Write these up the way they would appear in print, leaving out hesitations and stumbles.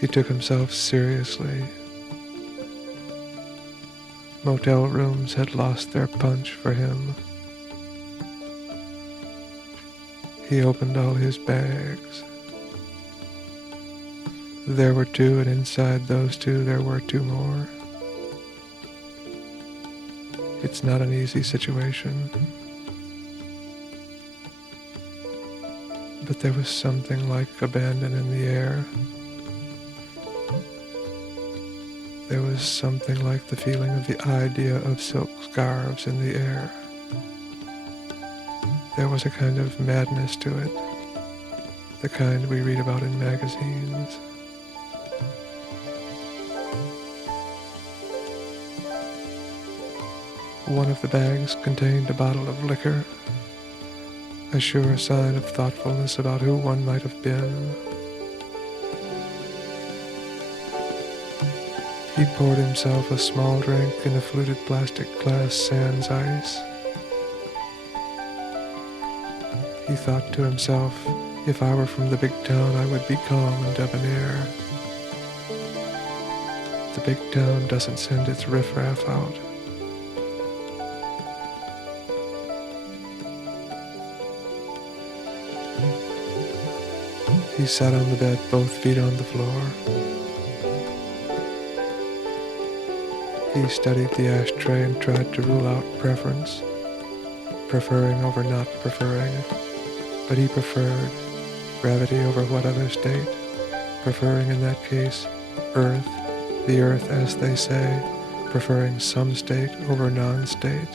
He took himself seriously. Motel rooms had lost their punch for him. He opened all his bags. There were 2, and inside those 2 there were 2 more. It's not an easy situation. But there was something like abandon in the air. There was something like the feeling of the idea of silk scarves in the air. There was a kind of madness to it, the kind we read about in magazines. One of the bags contained a bottle of liquor, a sure sign of thoughtfulness about who one might have been. He poured himself a small drink in a fluted plastic glass sans ice. He thought to himself, if I were from the big town, I would be calm and debonair. The big town doesn't send its riffraff out. He sat on the bed, both feet on the floor. He studied the ashtray and tried to rule out preference, preferring over not preferring. But he preferred gravity over what other state, preferring in that case earth, the earth as they say, preferring some state over non-state.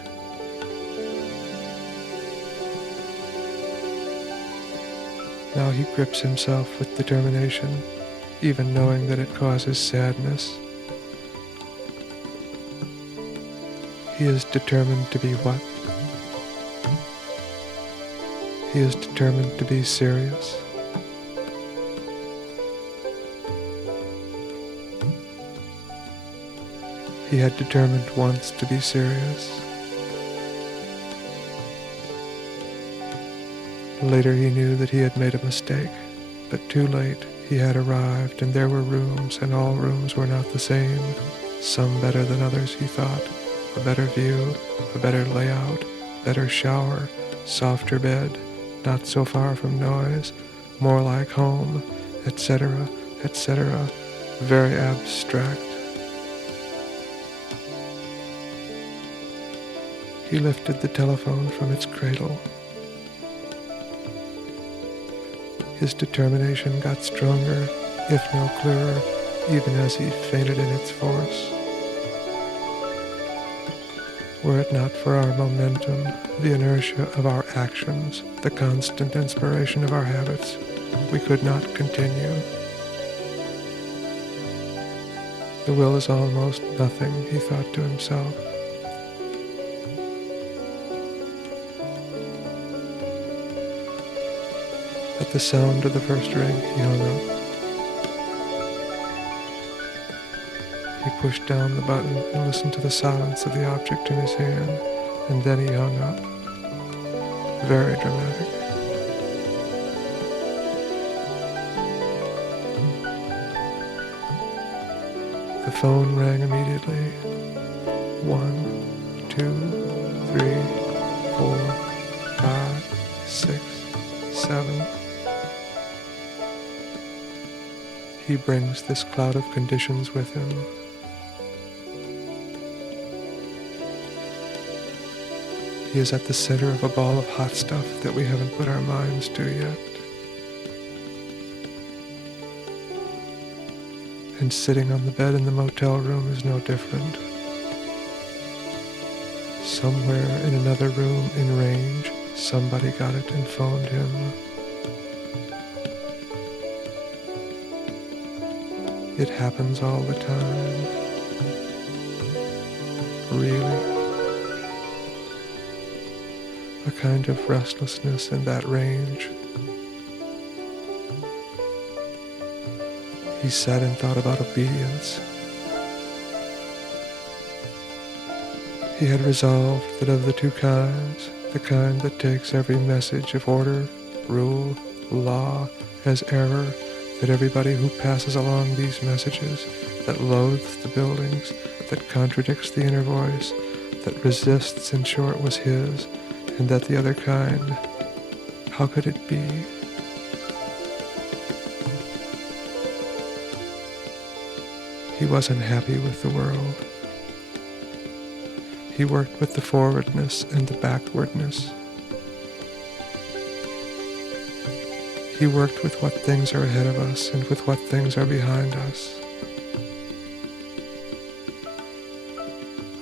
Now he grips himself with determination, even knowing that it causes sadness. He is determined to be what? He is determined to be serious. He had determined once to be serious. Later he knew that he had made a mistake, but too late he had arrived, and there were rooms, and all rooms were not the same. Some better than others, he thought. A better view, a better layout, better shower, softer bed, not so far from noise, more like home, etc., etc., very abstract. He lifted the telephone from its cradle. His determination got stronger, if no clearer, even as he fainted in its force. Were it not for our momentum, the inertia of our actions, the constant inspiration of our habits, we could not continue. The will is almost nothing, he thought to himself. At the sound of the first ring, he hung up. He pushed down the button and listened to the silence of the object in his hand, and then he hung up. Very dramatic. The phone rang immediately. 1, 2, 3, 4, 5, 6, 7. He brings this cloud of conditions with him. He is at the center of a ball of hot stuff that we haven't put our minds to yet. And sitting on the bed in the motel room is no different. Somewhere in another room in range, somebody got it and phoned him. It happens all the time. Really. A kind of restlessness in that range. He sat and thought about obedience. He had resolved that of the two kinds, the kind that takes every message of order, rule, law as error, that everybody who passes along these messages, that loathes the buildings, that contradicts the inner voice, that resists, in short, was his, and that the other kind, how could it be? He wasn't happy with the world. He worked with the forwardness and the backwardness. He worked with what things are ahead of us and with what things are behind us.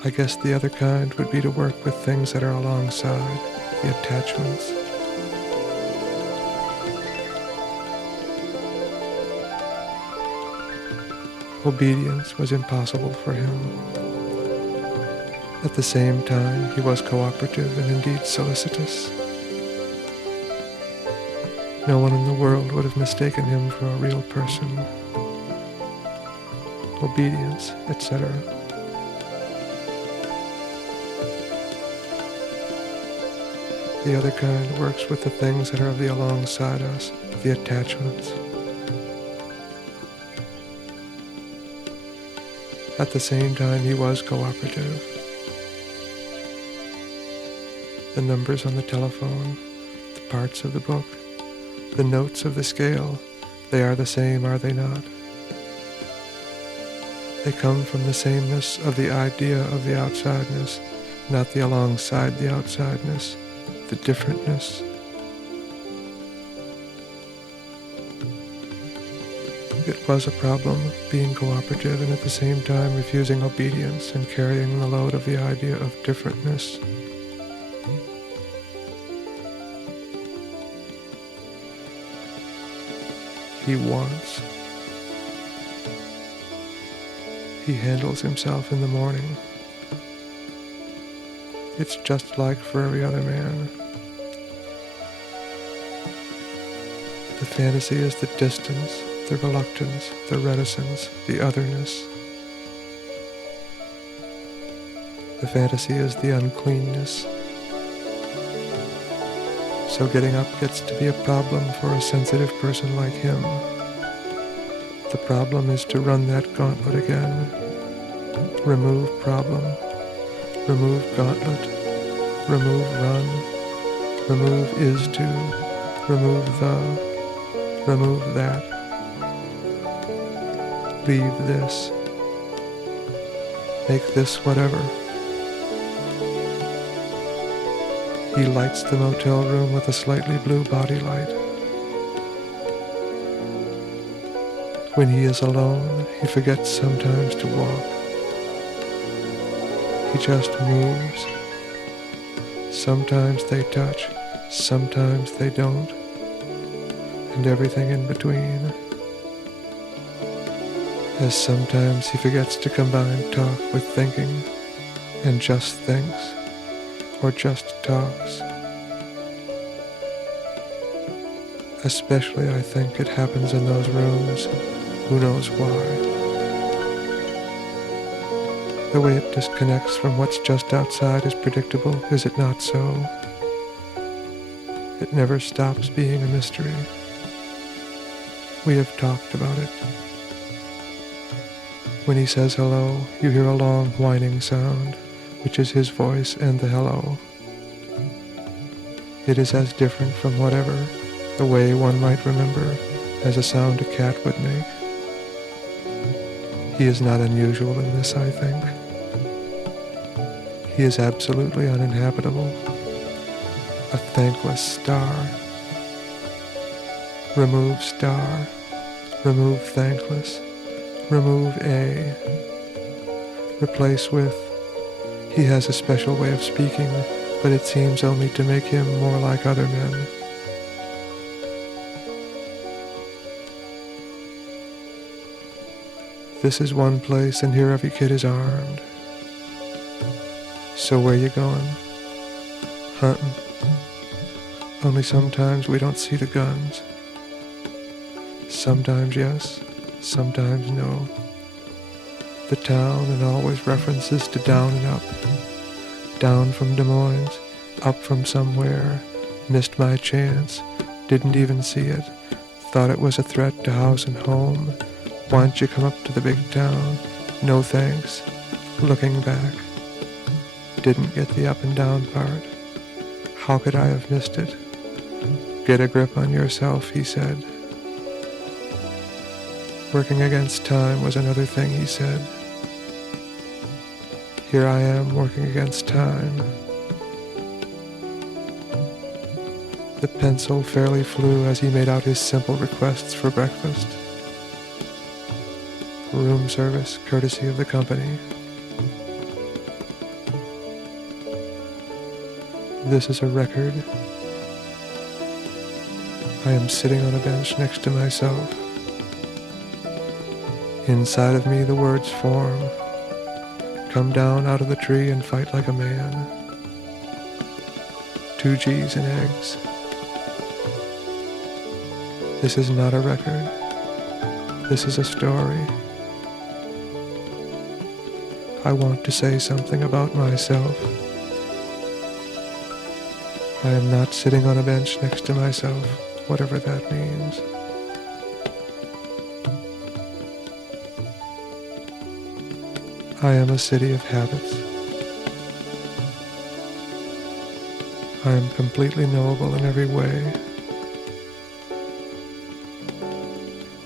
I guess the other kind would be to work with things that are alongside, the attachments. Obedience was impossible for him. At the same time, he was cooperative and indeed solicitous. No one in the world would have mistaken him for a real person. Obedience, etc. The other kind works with the things that are of the alongside us, the attachments. At the same time, he was cooperative. The numbers on the telephone, the parts of the book, the notes of the scale, they are the same, are they not? They come from the sameness of the idea of the outsideness, not the alongside the outsideness, the differentness. It was a problem being cooperative and at the same time refusing obedience and carrying the load of the idea of differentness. He wants. He handles himself in the morning. It's just like for every other man. The fantasy is the distance, the reluctance, the reticence, the otherness. The fantasy is the uncleanness. So getting up gets to be a problem for a sensitive person like him. The problem is to run that gauntlet again. Remove problem. Remove gauntlet. Remove run. Remove is to. Remove the. Remove that. Leave this. Make this whatever. He lights the motel room with a slightly blue body light. When he is alone, he forgets sometimes to walk. He just moves. Sometimes they touch, sometimes they don't, and everything in between. As sometimes he forgets to combine talk with thinking, and just thinks, or just talks. Especially, I think, it happens in those rooms. Who knows why? The way it disconnects from what's just outside is predictable, is it not so? It never stops being a mystery. We have talked about it. When he says hello, you hear a long whining sound, which is his voice and the hello. It is as different from whatever, the way one might remember, as a sound a cat would make. He is not unusual in this, I think. He is absolutely uninhabitable. A thankless star. Remove star. Remove thankless. Remove a. Replace with. He has a special way of speaking, but it seems only to make him more like other men. This is one place, and here every kid is armed. So where you going? Hunting. Only sometimes we don't see the guns. Sometimes yes, sometimes no. The town and always references to down and up. Down from Des Moines, up from somewhere, missed my chance, didn't even see it, Thought it was a threat to house and home. Why don't you come up to the big town? No thanks. Looking back, didn't get the up and down part. How could I have missed it? Get a grip on yourself, he said. Working against time was another thing he said. Here I am working against time. The pencil fairly flew as he made out his simple requests for breakfast. Room service, courtesy of the company. This is a record. I am sitting on a bench next to myself. Inside of me the words form. Come down out of the tree and fight like a man. 2 G's and eggs. This is not a record. This is a story. I want to say something about myself. I am not sitting on a bench next to myself, whatever that means. I am a city of habits. I am completely knowable in every way.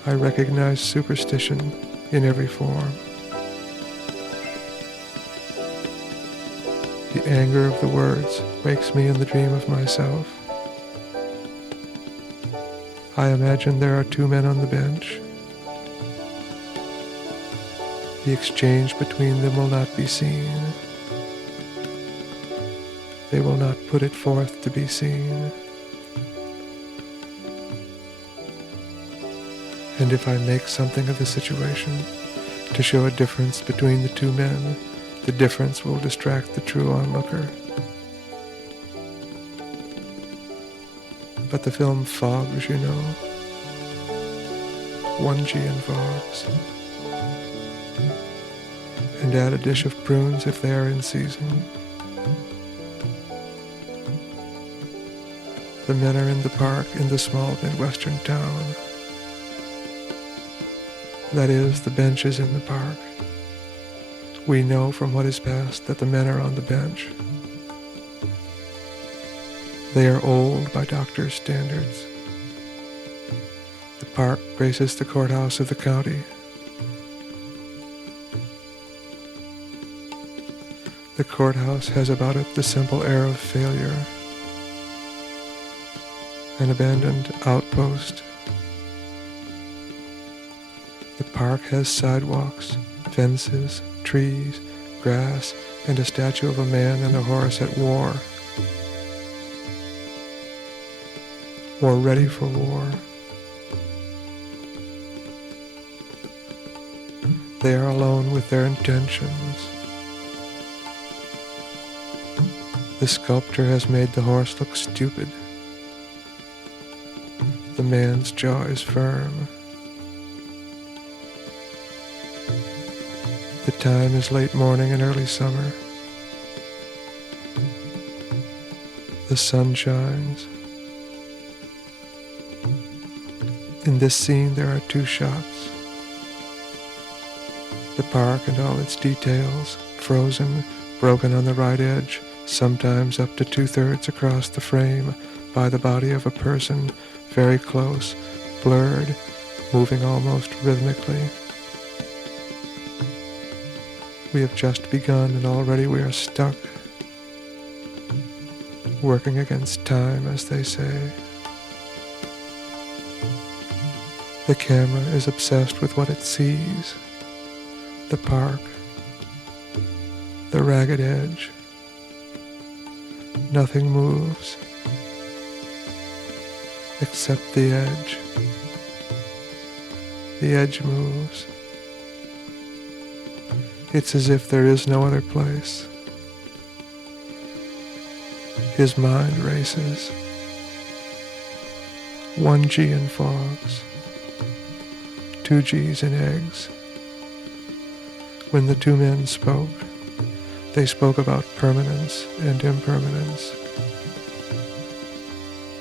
I recognize superstition in every form. The anger of the words wakes me in the dream of myself. I imagine there are 2 men on the bench. The exchange between them will not be seen. They will not put it forth to be seen. And if I make something of the situation to show a difference between the 2 men, the difference will distract the true onlooker. But the film fogs, you know. 1 G in fogs. And add a dish of prunes if they are in season. The men are in the park in the small Midwestern town. That is, the bench is in the park. We know from what is past that the men are on the bench. They are old by doctor's standards. The park graces the courthouse of the county. The courthouse has about it the simple air of failure. An abandoned outpost. The park has sidewalks, fences, trees, grass, and a statue of a man and a horse at war. Or ready for war. They are alone with their intentions. The sculptor has made the horse look stupid. The man's jaw is firm. The time is late morning and early summer. The sun shines. In this scene there are 2 shots. The park and all its details, frozen, broken on the right edge, sometimes up to 2/3 across the frame by the body of a person, very close, blurred, moving almost rhythmically. We have just begun and already we are stuck, working against time, as they say. The camera is obsessed with what it sees. The park, the ragged edge. Nothing moves except the edge. The edge moves. It's as if there is no other place. His mind races. 1 G in fogs. 2 G's in eggs. When the 2 men spoke, they spoke about permanence and impermanence.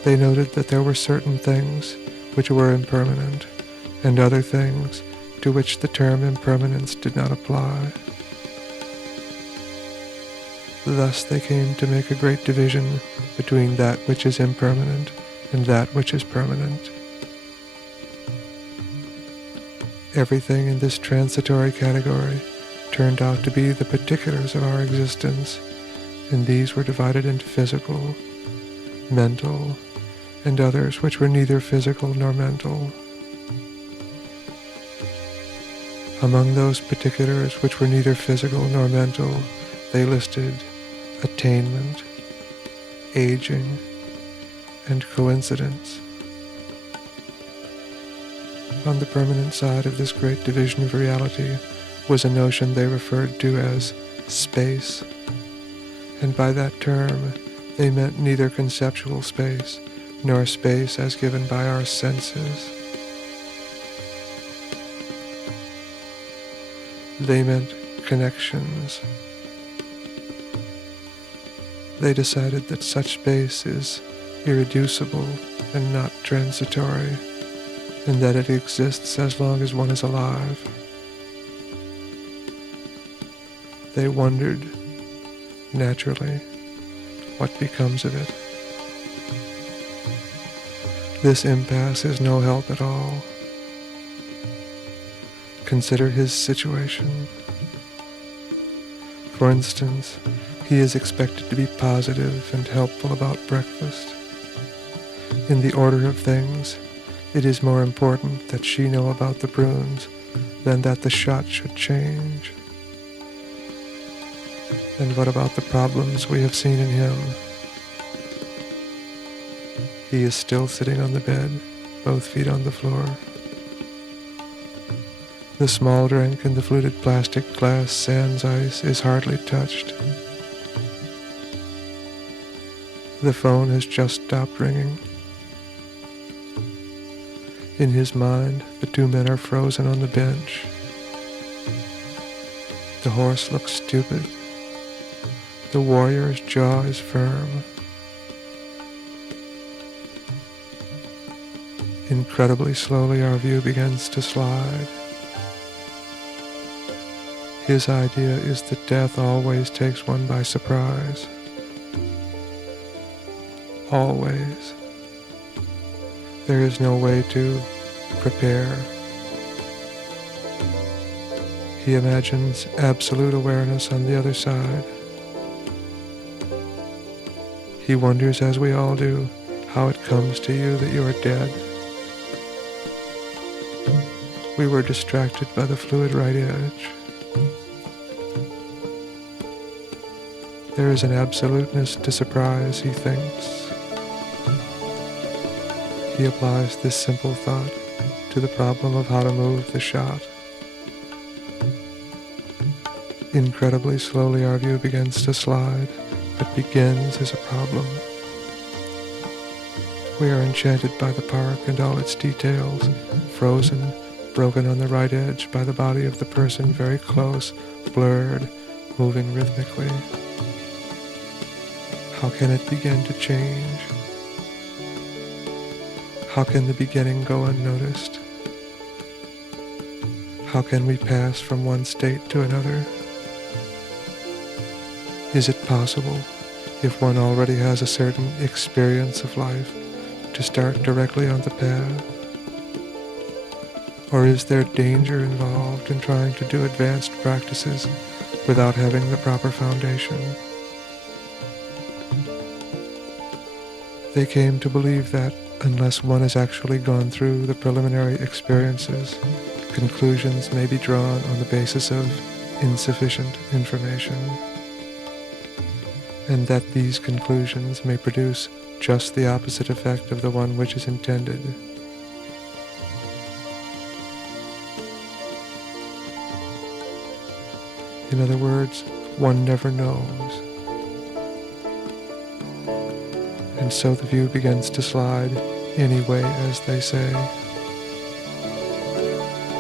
They noted that there were certain things which were impermanent, and other things to which the term impermanence did not apply. Thus they came to make a great division between that which is impermanent and that which is permanent. Everything in this transitory category turned out to be the particulars of our existence, and these were divided into physical, mental, and others which were neither physical nor mental. Among those particulars which were neither physical nor mental, they listed attainment, aging, and coincidence. On the permanent side of this great division of reality was a notion they referred to as space, and by that term they meant neither conceptual space nor space as given by our senses. They meant connections. They decided that such space is irreducible and not transitory, and that it exists as long as one is alive. They wondered, naturally, what becomes of it. This impasse is no help at all. Consider his situation. For instance, he is expected to be positive and helpful about breakfast. In the order of things, it is more important that she know about the prunes than that the shot should change. And what about the problems we have seen in him? He is still sitting on the bed, both feet on the floor. The small drink in the fluted plastic glass sans ice is hardly touched. The phone has just stopped ringing. In his mind, the two men are frozen on the bench. The horse looks stupid. The warrior's jaw is firm. Incredibly slowly our view begins to slide. His idea is that death always takes one by surprise. Always. There is no way to prepare. He imagines absolute awareness on the other side. He wonders, as we all do, how it comes to you that you are dead. We were distracted by the fluid right edge. There is an absoluteness to surprise, he thinks. He applies this simple thought to the problem of how to move the shot. Incredibly slowly our view begins to slide, but begins as a problem. We are enchanted by the park and all its details, frozen, broken on the right edge by the body of the person very close, blurred, moving rhythmically. How can it begin to change? How can the beginning go unnoticed? How can we pass from one state to another? Is it possible, if one already has a certain experience of life, to start directly on the path? Or is there danger involved in trying to do advanced practices without having the proper foundation? They came to believe that unless one has actually gone through the preliminary experiences, conclusions may be drawn on the basis of insufficient information, and that these conclusions may produce just the opposite effect of the one which is intended. In other words, one never knows. And so the view begins to slide anyway, as they say,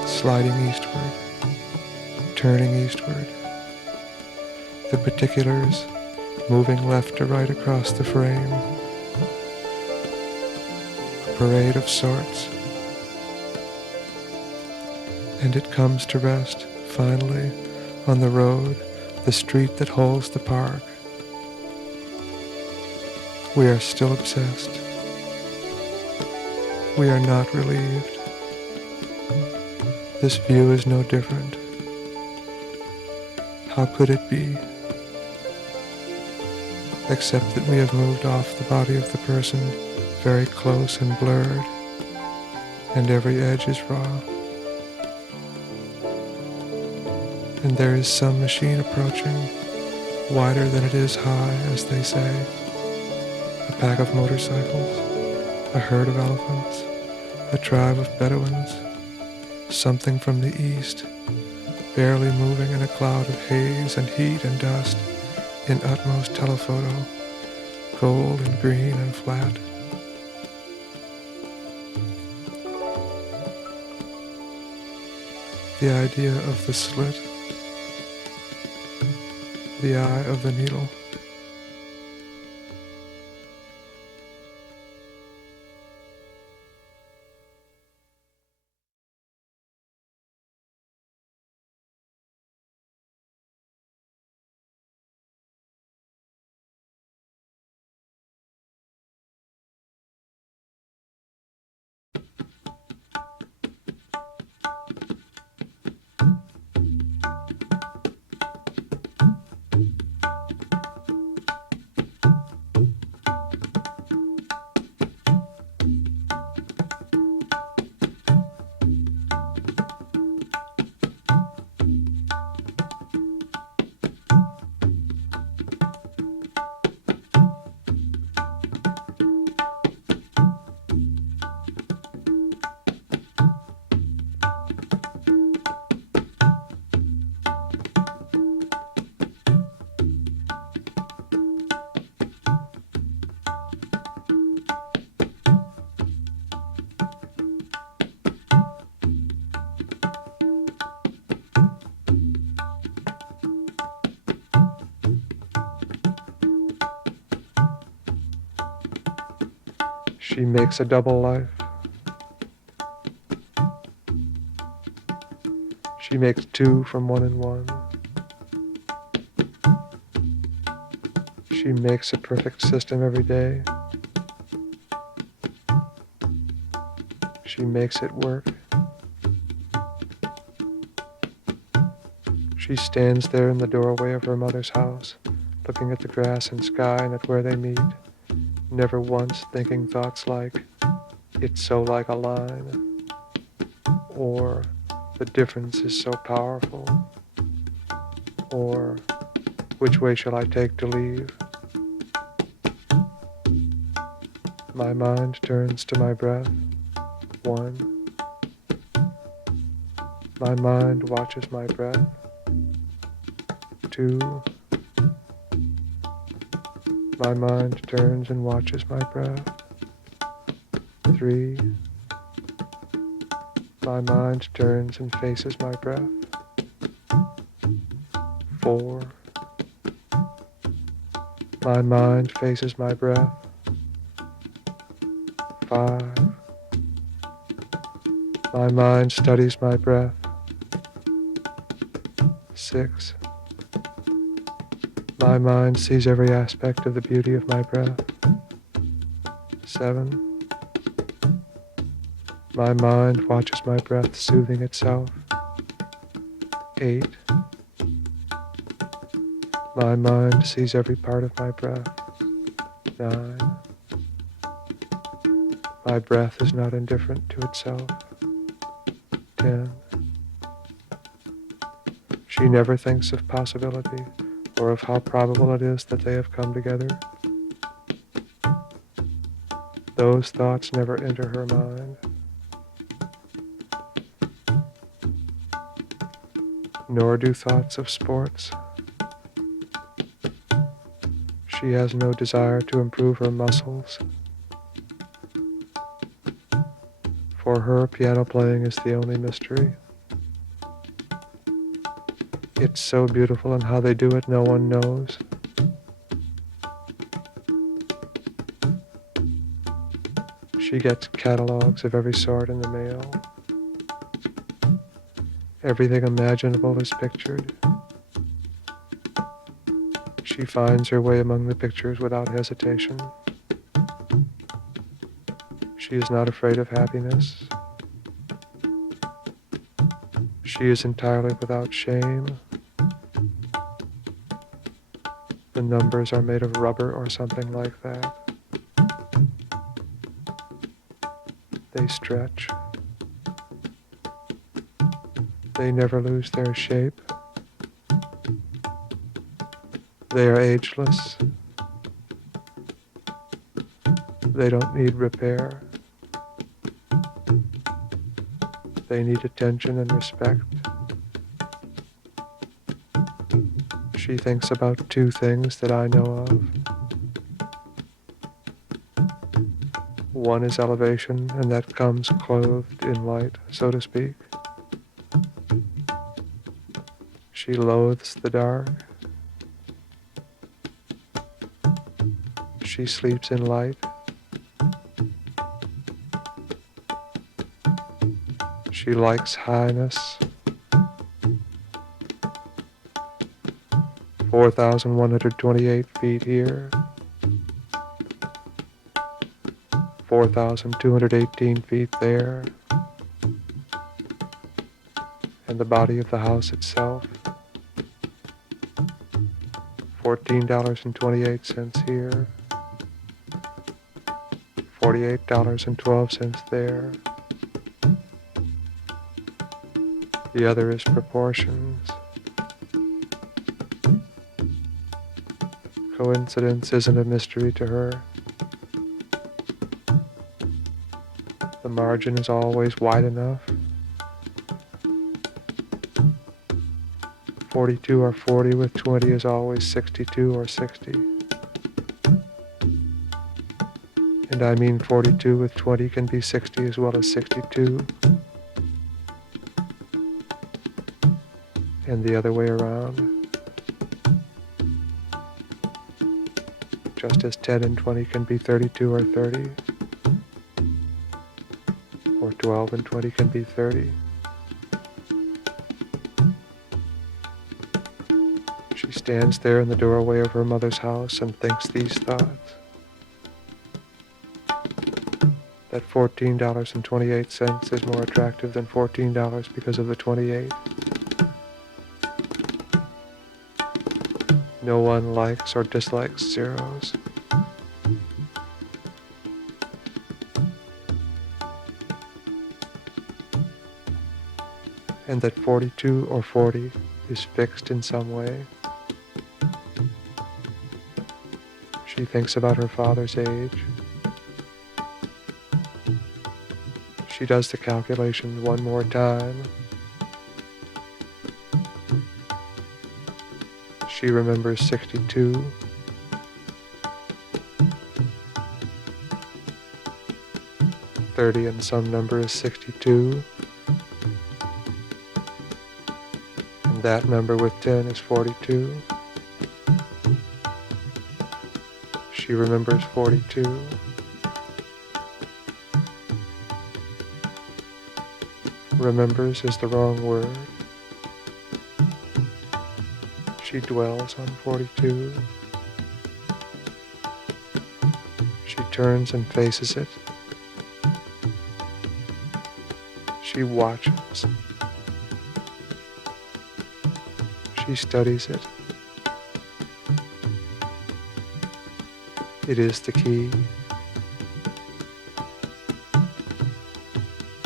sliding eastward, turning eastward. The particulars moving left to right across the frame. A parade of sorts And it comes to rest, finally, on the road, the street that holds the park. We are still obsessed. We are not relieved. This view is no different. How could it be? Except that we have moved off the body of the person very close and blurred, and every edge is raw. And there is some machine approaching, wider than it is high, as they say. A pack of motorcycles, a herd of elephants, a tribe of Bedouins, something from the east, barely moving in a cloud of haze and heat and dust, in utmost telephoto, gold and green and flat. The idea of the slit, the eye of the needle. She makes a double life. She makes two from one and one. She makes a perfect system every day. She makes it work. She stands there in the doorway of her mother's house, looking at the grass and sky and at where they meet, never once thinking thoughts like, "It's so like a line," or "The difference is so powerful," or "Which way shall I take to leave?" My mind turns to my breath. One. My mind watches my breath. Two. My mind turns and watches my breath. Three. My mind turns and faces my breath. Four. My mind faces my breath. Five. My mind studies my breath. Six. My mind sees every aspect of the beauty of my breath. Seven. My mind watches my breath soothing itself. Eight. My mind sees every part of my breath. 9. My breath is not indifferent to itself. 10. She never thinks of possibility or of how probable it is that they have come together. Those thoughts never enter her mind. Nor do thoughts of sports. She has no desire to improve her muscles. For her, piano playing is the only mystery. It's so beautiful, and how they do it, no one knows. She gets catalogs of every sort in the mail. Everything imaginable is pictured. She finds her way among the pictures without hesitation. She is not afraid of happiness. She is entirely without shame. The numbers are made of rubber or something like that. They stretch. They never lose their shape. They are ageless. They don't need repair. They need attention and respect. She thinks about two things that I know of. One is elevation, and that comes clothed in light, so to speak. She loathes the dark. She sleeps in light. She likes highness. 4,128 feet here. 4,218 feet there. And the body of the house itself. $14.28 here. $48.12 there. The other is proportions. Coincidence isn't a mystery to her. The margin is always wide enough. 42 or 40 with 20 is always 62 or 60. And I mean 42 with 20 can be 60 as well as 62. And the other way around. Just as 10 and 20 can be 32 or 30. Or 12 and 20 can be 30. She stands there in the doorway of her mother's house and thinks these thoughts. That $14.28 is more attractive than $14 because of the 28. No one likes or dislikes zeros. And that 42 or 40 is fixed in some way. She thinks about her father's age. She does the calculation one more time. She remembers 62. $30 and some number is 62. And that number with 10 is 42. She remembers 42. Remembers is the wrong word. She dwells on 42. She turns and faces it. She watches. She studies it. It is the key.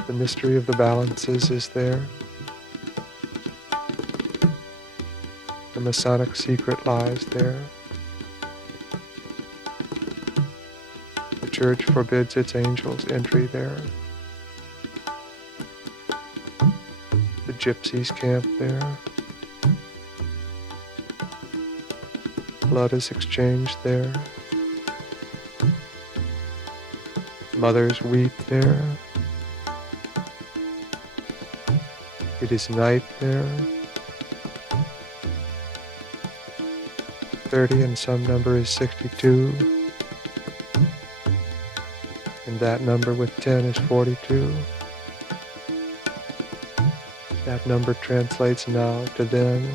The mystery of the balances is there. The Masonic secret lies there. The church forbids its angels entry there. The gypsies camp there. Blood is exchanged there. Mothers weep there. It is night there. 30 and some number is 62. And that number with 10 is 42. That number translates now to then.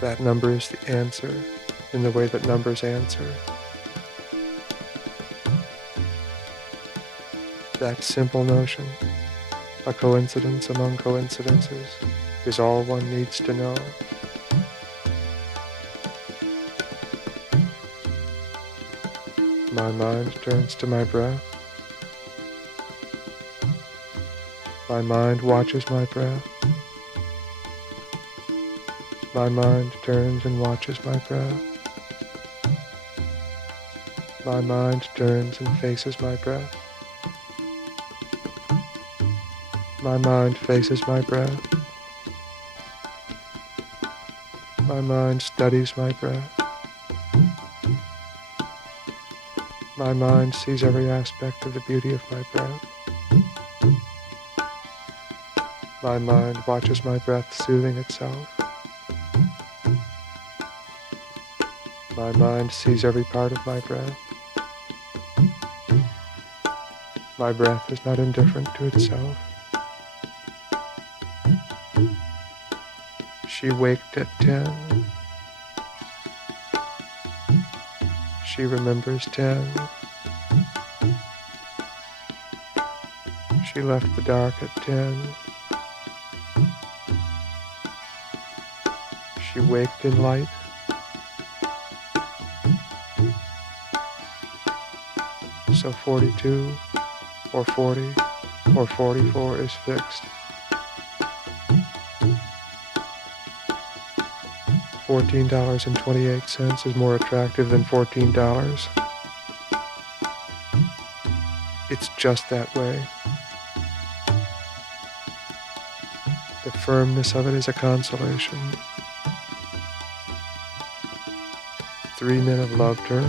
That number is the answer in the way that numbers answer. That simple notion, a coincidence among coincidences, is all one needs to know. My mind turns to my breath. My mind watches my breath. My mind turns and watches my breath. My mind turns and faces my breath. My mind faces my breath. My mind studies my breath. My mind sees every aspect of the beauty of my breath. My mind watches my breath soothing itself. My mind sees every part of my breath. My breath is not indifferent to itself. She waked at 10. She remembers 10. She left the dark at 10. She waked in light. So 42 or 40 or 44 is fixed. $14.28 is more attractive than $14. It's just that way. The firmness of it is a consolation. 3 men have loved her.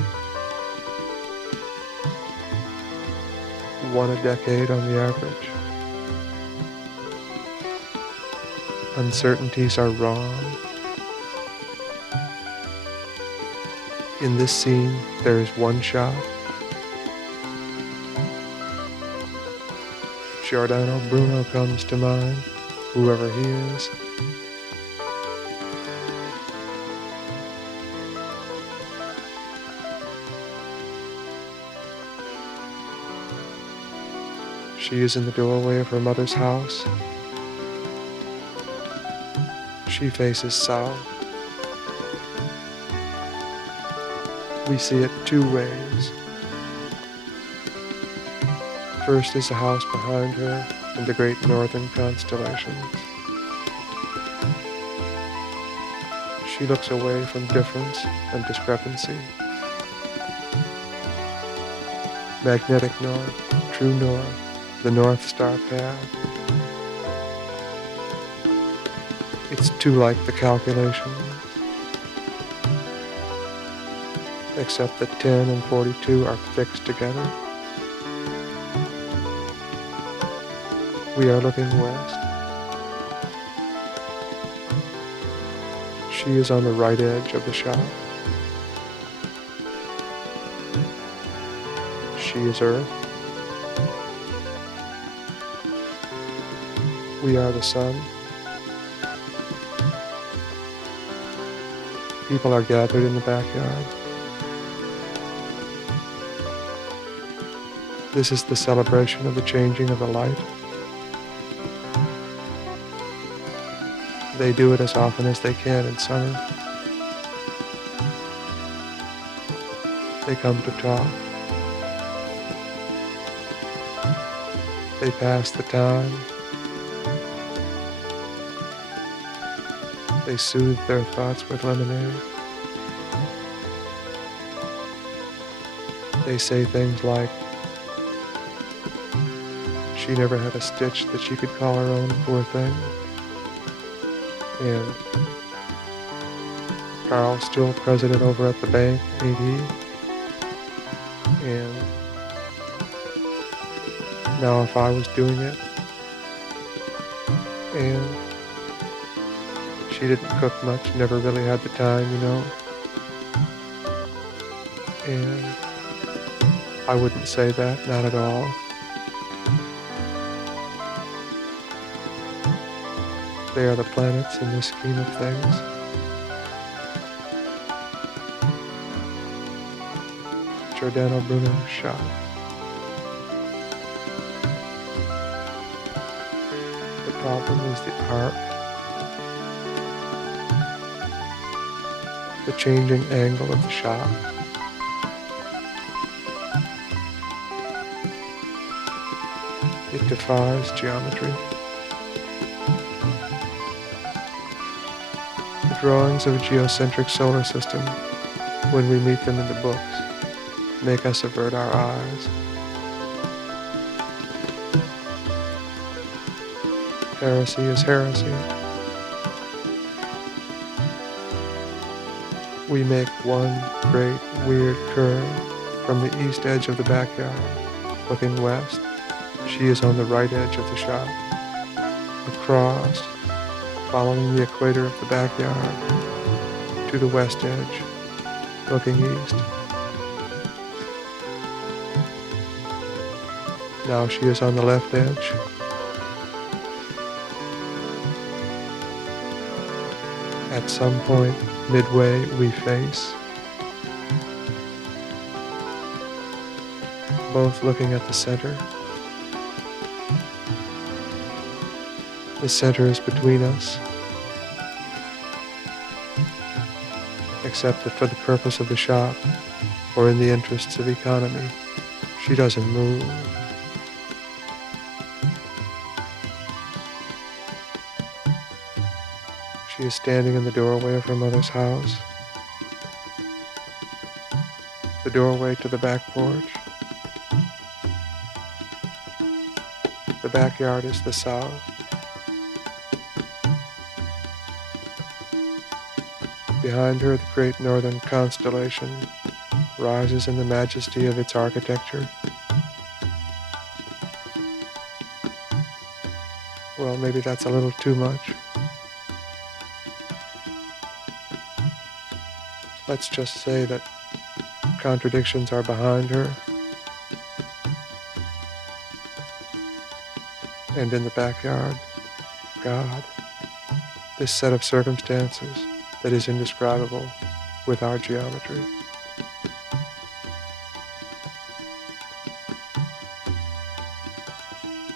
1 a decade on the average. Uncertainties are wrong. In this scene, there is one shot. Giordano Bruno comes to mind, whoever he is. She is in the doorway of her mother's house. She faces south. We see it 2 ways. First is the house behind her and the great northern constellations. She looks away from difference and discrepancy. Magnetic north, true north, the North Star path. It's too like the calculations, except that 10 and 42 are fixed together. We are looking west. She is on the right edge of the shop. She is Earth. We are the sun. People are gathered in the backyard. This is the celebration of the changing of the light. They do it as often as they can in summer. They come to talk. They pass the time. They soothe their thoughts with lemonade. They say things like, she never had a stitch that she could call her own, poor thing. And Carl's still president over at the bank, ain't he? And now if I was doing it, and she didn't cook much, never really had the time, you know. And I wouldn't say that, not at all. They are the planets in the scheme of things. Giordano Bruno shot. The problem is the arc, the changing angle of the shot. It defies geometry. The drawings of a geocentric solar system, when we meet them in the books, make us avert our eyes. Heresy is heresy. We make one great weird curve from the east edge of the backyard, looking west. She is on the right edge of the shot. Across, following the equator of the backyard, to the west edge, looking east. Now she is on the left edge. At some point, midway, we face, both looking at the center. The center is between us, except that for the purpose of the shot, or in the interests of economy, she doesn't move. She is standing in the doorway of her mother's house, the doorway to the back porch. The backyard is the south. Behind her, the great northern constellation rises in the majesty of its architecture. Well, maybe that's a little too much. Let's just say that contradictions are behind her, and in the backyard, God, this set of circumstances that is indescribable with our geometry.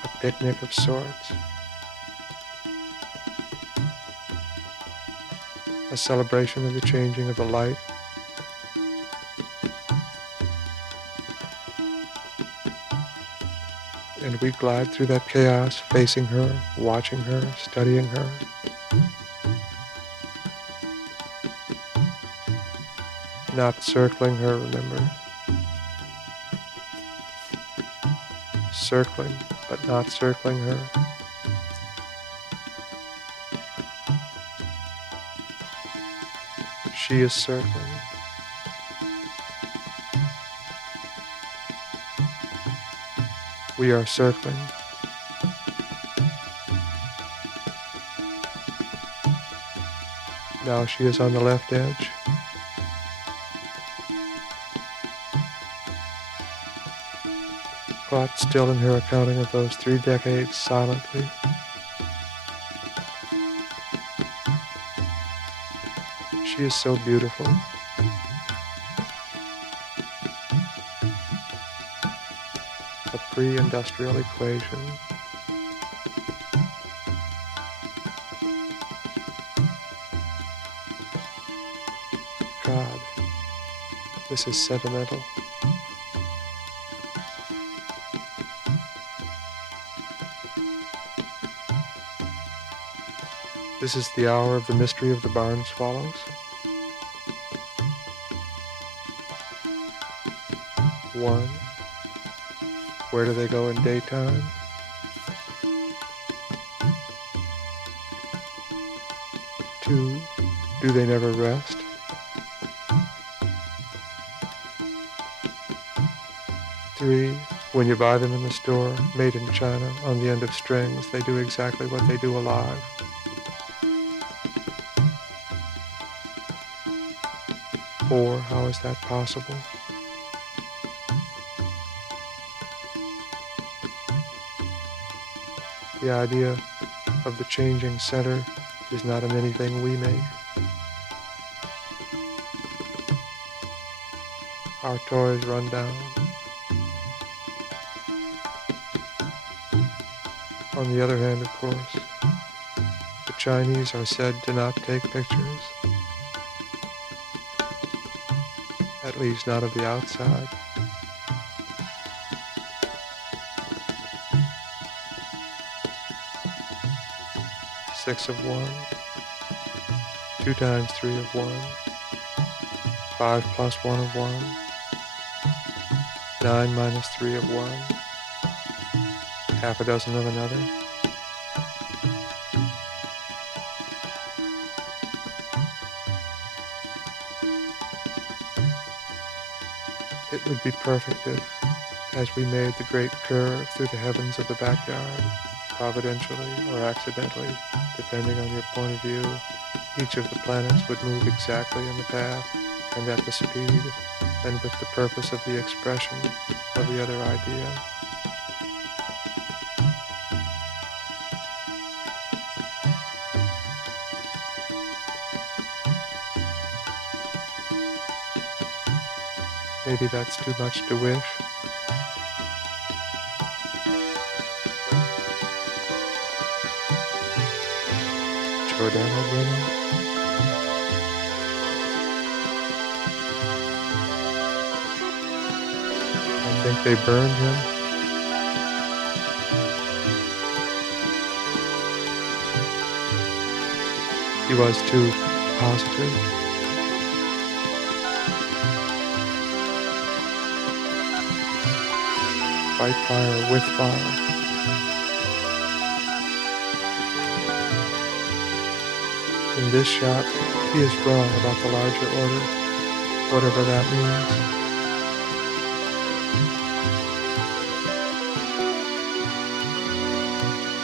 A picnic of sorts. A celebration of the changing of the light. And we glide through that chaos, facing her, watching her, studying her. Not circling her, remember. Circling, but not circling her. She is circling. We are circling. Now she is on the left edge. Caught still in her accounting of those 3 decades silently. She is so beautiful. A pre-industrial equation. God, this is sentimental. This is the hour of the mystery of the barn swallows. One, where do they go in daytime? 2, do they never rest? 3, when you buy them in the store, made in China, on the end of strings, they do exactly what they do alive. 4, how is that possible? The idea of the changing center is not in anything we make. Our toys run down. On the other hand, of course, the Chinese are said to not take pictures, at least not of the outside. Six of one, 2 times 3 of one, 5 plus 1 of one, 9 minus 3 of one, half a dozen of another. It would be perfect if, as we made the great curve through the heavens of the backyard, providentially or accidentally, depending on your point of view, each of the planets would move exactly in the path and at the speed and with the purpose of the expression of the other idea. Maybe that's too much to wish. Giordano Bruno. I think they burned him. He was too positive. Fight fire with fire. In this shot, he is wrong about the larger order, whatever that means.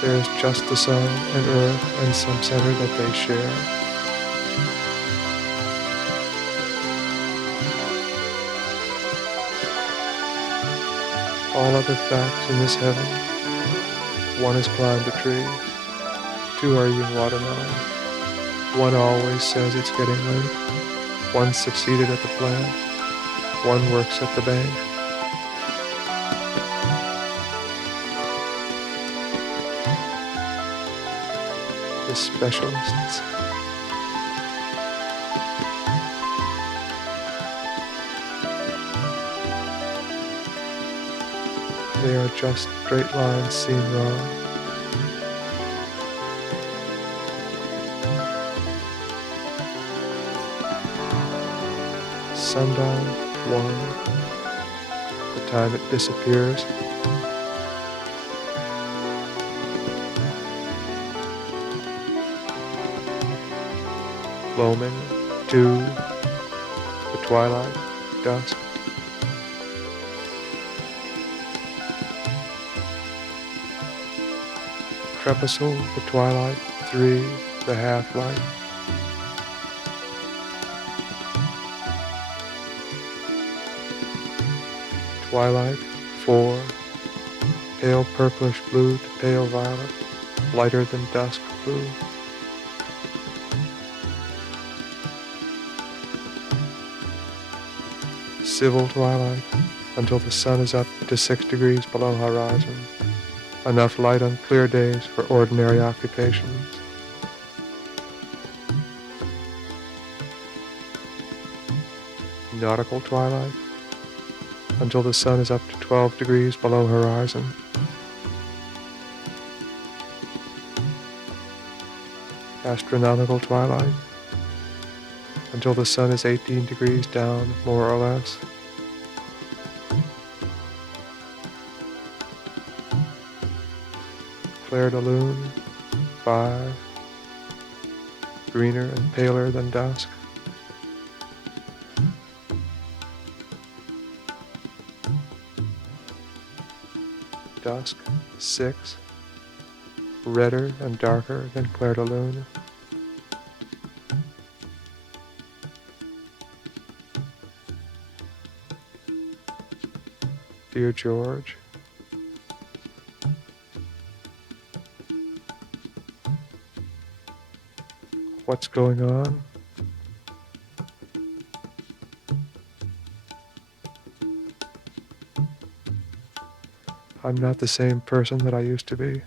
There is just the sun and earth and some center that they share. All other facts in this heaven, 1 has climbed a tree, 2 are eating watermelon, 1 always says it's getting late, 1 succeeded at the plant, 1 works at the bank. The specialists. They are just straight lines seen wrong. Sundown, 1, the time it disappears. Gloaming, 2, the twilight, dusk. Crepuscle, the twilight, 3, the half-light. Twilight, 4, pale purplish blue to pale violet, lighter than dusk blue. Civil twilight, until the sun is up to 6 degrees below horizon. Enough light on clear days for ordinary occupations. Nautical twilight, until the sun is up to 12 degrees below horizon. Astronomical twilight, until the sun is 18 degrees down, more or less. Clair de lune, 5, greener and paler than dusk. Dusk, 6, redder and darker than clair de lune. Dear George, What's going on? I'm not the same person that I used to be.